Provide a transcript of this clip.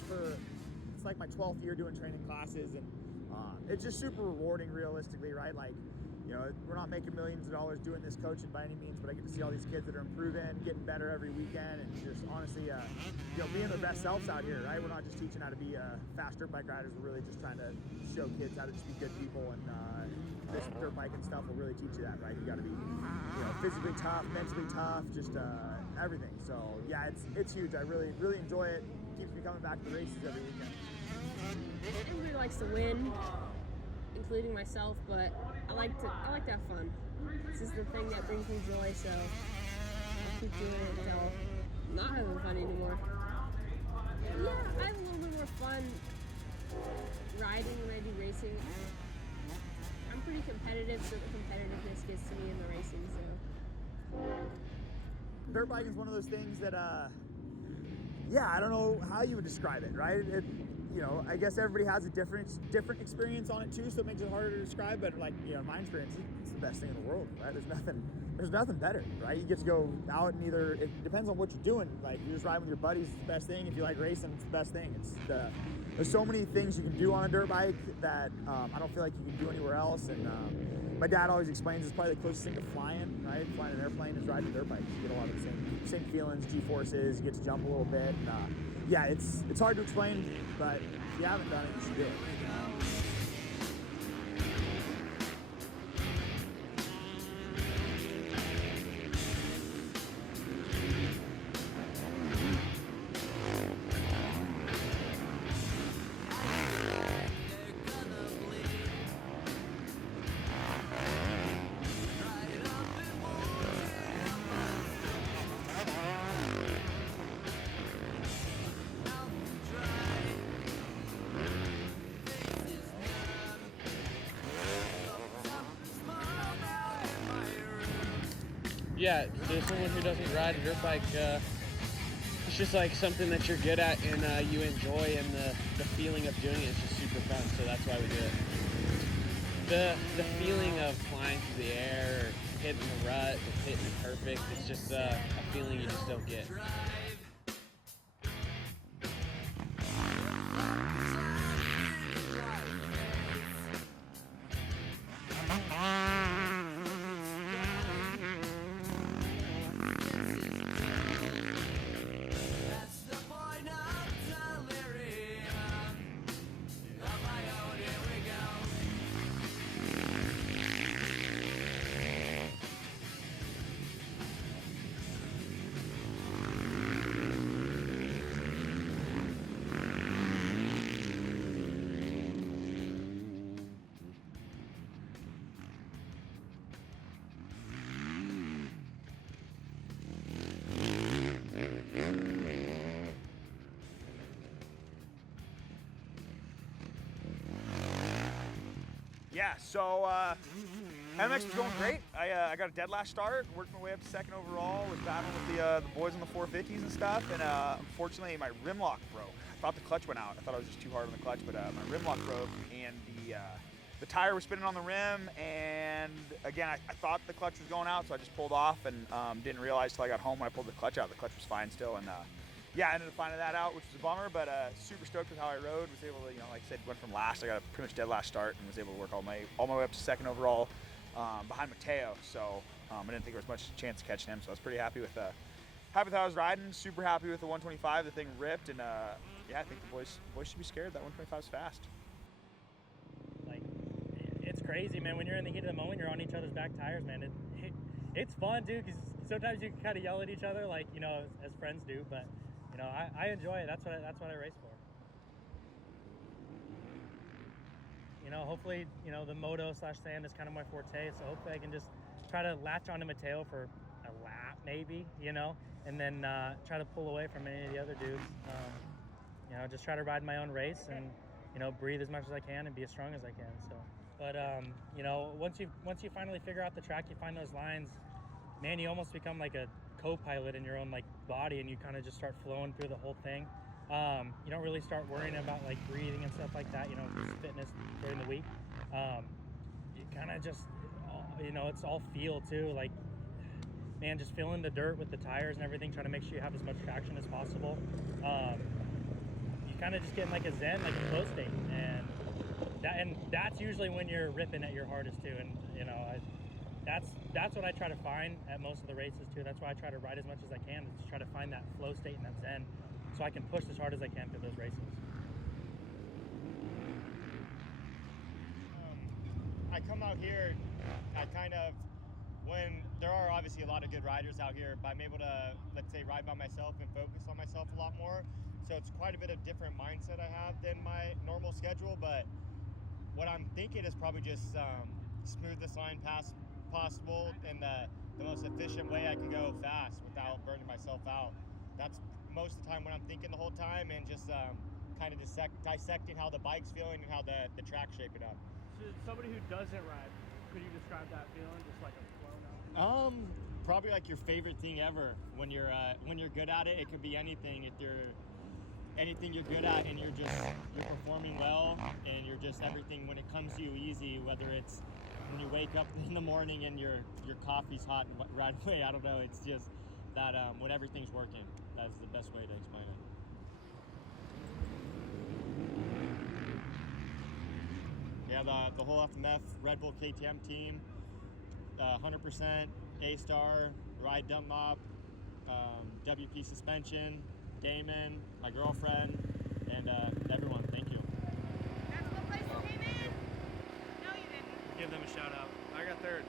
this it's like my 12th year doing training classes, and it's just super rewarding realistically, right? Like, you know, we're not making millions of dollars doing this coaching by any means, but I get to see all these kids that are improving, getting better every weekend, and just honestly, you know, being their best selves out here, right? We're not just teaching how to be fast dirt bike riders. We're really just trying to show kids how to just be good people, and this dirt bike and stuff will really teach you that, right? You got to be, you know, physically tough, mentally tough, just everything. So yeah, it's huge. I really enjoy it. Keeps me coming back to the races every weekend. Everybody likes to win, including myself, but I like to have fun. This is the thing that brings me joy, so I'll keep doing it until I'm not having fun anymore. Yeah, I have a little bit more fun riding when I do racing. I'm pretty competitive, so the competitiveness gets to me in the racing, so. Dirt biking is one of those things that, yeah, I don't know how you would describe it, right? You know, I guess everybody has a different experience on it too, so it makes it harder to describe. But like, you know, my experience, it's the best thing in the world, right? There's nothing better, right? You get to go out and it depends on what you're doing. Like, you just ride with your buddies, it's the best thing. If you like racing, it's the best thing. There's so many things you can do on a dirt bike that I don't feel like you can do anywhere else. And my dad always explains it's probably the closest thing to flying, right? Flying an airplane is riding a dirt bike. You get a lot of the same feelings, G-forces. You get to jump a little bit. And, yeah, it's hard to explain, but if you haven't done it, you should do it. Yeah, to someone who doesn't ride a dirt bike, it's just like something that you're good at and you enjoy, and the feeling of doing it is just super fun. So that's why we do it. The feeling of flying through the air, or hitting the rut, or hitting it perfect, it's just a feeling you just don't get. Yeah, so MMX was going great. I got a dead last start, worked my way up to second overall, was battling with the boys on the 450s and stuff, and unfortunately my rim lock broke. I thought the clutch went out. I thought I was just too hard on the clutch, but my rim lock broke, and the tire was spinning on the rim, and again, I thought the clutch was going out, so I just pulled off and didn't realize till I got home when I pulled the clutch out. The clutch was fine still, and yeah, I ended up finding that out, which was a bummer, but super stoked with how I rode. Was able to, you know, like I said, went from last. I got a pretty much dead last start and was able to work all my way up to second overall behind Mateo. So I didn't think there was much chance of catching him. So I was pretty happy with how I was riding. Super happy with the 125. The thing ripped, and yeah, I think the boys should be scared. That 125 is fast. Like, it's crazy, man. When you're in the heat of the moment, you're on each other's back tires, man. It's fun, dude, because sometimes you can kind of yell at each other, like, you know, as friends do, but. You know, I enjoy it. That's what I race for. You know, hopefully, you know, the moto/sand is kind of my forte. So hopefully I can just try to latch onto Mateo for a lap, maybe, you know, and then try to pull away from any of the other dudes. You know, just try to ride my own race and, you know, breathe as much as I can and be as strong as I can. So, but you know, once you finally figure out the track, you find those lines, man, you almost become like a co-pilot in your own like body, and you kind of just start flowing through the whole thing. You don't really start worrying about like breathing and stuff like that, you know, just fitness during the week. You kind of just, you know, it's all feel too, like, man, just feeling the dirt with the tires and everything, trying to make sure you have as much traction as possible. kind of just getting like a zen, like a flow state, and that's usually when you're ripping at your hardest too. And you know, that's what I try to find at most of the races too. That's why I try to ride as much as I can, is to try to find that flow state and that zen, so I can push as hard as I can through those races. I come out here, I kind of, when there are obviously a lot of good riders out here, but I'm able to, let's say, ride by myself and focus on myself a lot more. So it's quite a bit of different mindset I have than my normal schedule, but what I'm thinking is probably just smoothest line pass possible and the most efficient way I can go fast without burning myself out. That's most of the time what I'm thinking the whole time, and just kind of dissecting how the bike's feeling and how the track's shaping up. So somebody who doesn't ride, could you describe that feeling, just like a flow now? Probably like your favorite thing ever. When you're good at it, it could be anything. If you're anything you're good at and you're performing well and you're just everything, when it comes to you easy, whether it's when you wake up in the morning and your coffee's hot right away, I don't know, it's just that when everything's working, that's the best way to explain it. Yeah, the whole FMF Red Bull KTM team, 100% A-Star, Ride Dunlop, WP Suspension, Damon, my girlfriend, and everyone, thank you. That's the place you came in? No, you didn't. Give them a shout out. I got third.